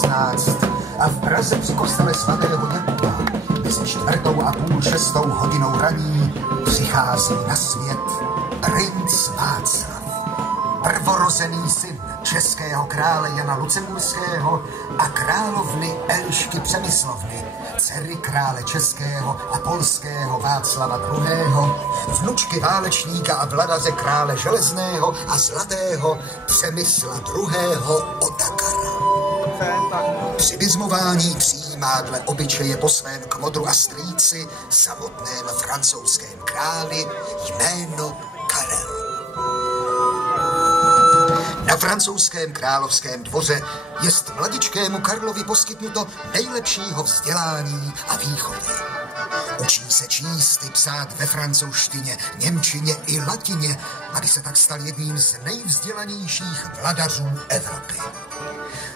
16 a v Praze při kostele svatého Jakuba mezi 4:30 a 6:00 raní přichází na svět princ Václav, prvorozený syn českého krále Jana Lucemburského a královny Elišky Přemyslovny, dcery krále českého a polského Václava II., vnučky válečníka a vladaře krále železného a zlatého Přemysla II. Otakara. Při vyzmování přijímá dle obyčeje po svém kmodru a strýci, samotném francouzském králi, jméno Karel. Na francouzském královském dvoře jest mladičkému Karlovi poskytnuto nejlepšího vzdělání a výchovy. Učí se číst i psát ve francouzštině, němčině i latině, aby se tak stal jedním z nejvzdělanějších vladařů Evropy.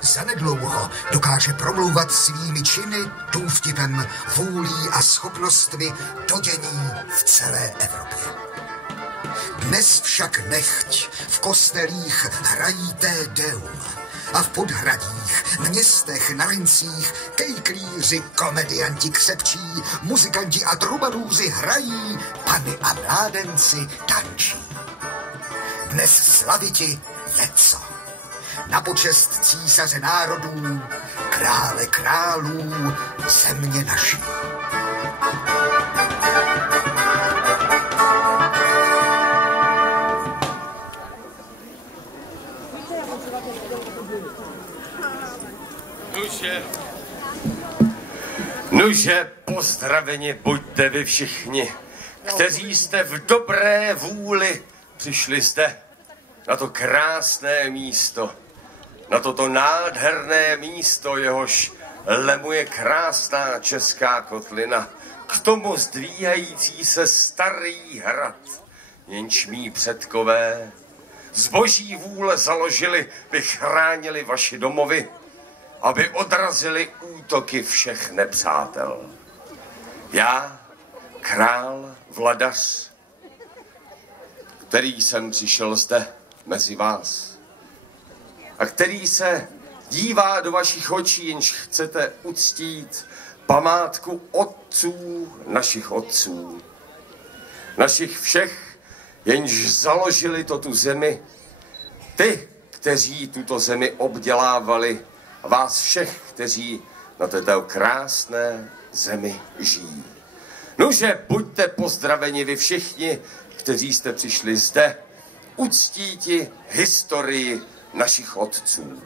Zanedlouho dokáže promlouvat svými činy, důvtipem, vůlí a schopnostmi do dění v celé Evropě. Dnes však nechť v kostelích hrají té deum a v podhradích, městech, na rincích kejklíři, komedianti křepčí, muzikanti a trubadůři hrají, pany a mládenci tančí. Dnes slaviti je co? Na počest císaře národů, krále králů, země naší. Nuže, pozdraveni buďte vy všichni, kteří jste v dobré vůli přišli zde, na to krásné místo, na toto nádherné místo, jehož lemuje krásná česká kotlina, k tomu zdvíhající se starý hrad, jenž mí předkové z boží vůle založili, by chránili vaši domovy, aby odrazili útoky všech nepřátel. Já, král, vladař, který jsem přišel zde mezi vás a který se dívá do vašich očí, jenž chcete uctít památku otců, našich všech, jenž založili tu zemi, ty, kteří tuto zemi obdělávali, a vás všech, kteří na této krásné zemi žijí. Nuže, buďte pozdraveni vy všichni, kteří jste přišli zde uctíti historii našich otců.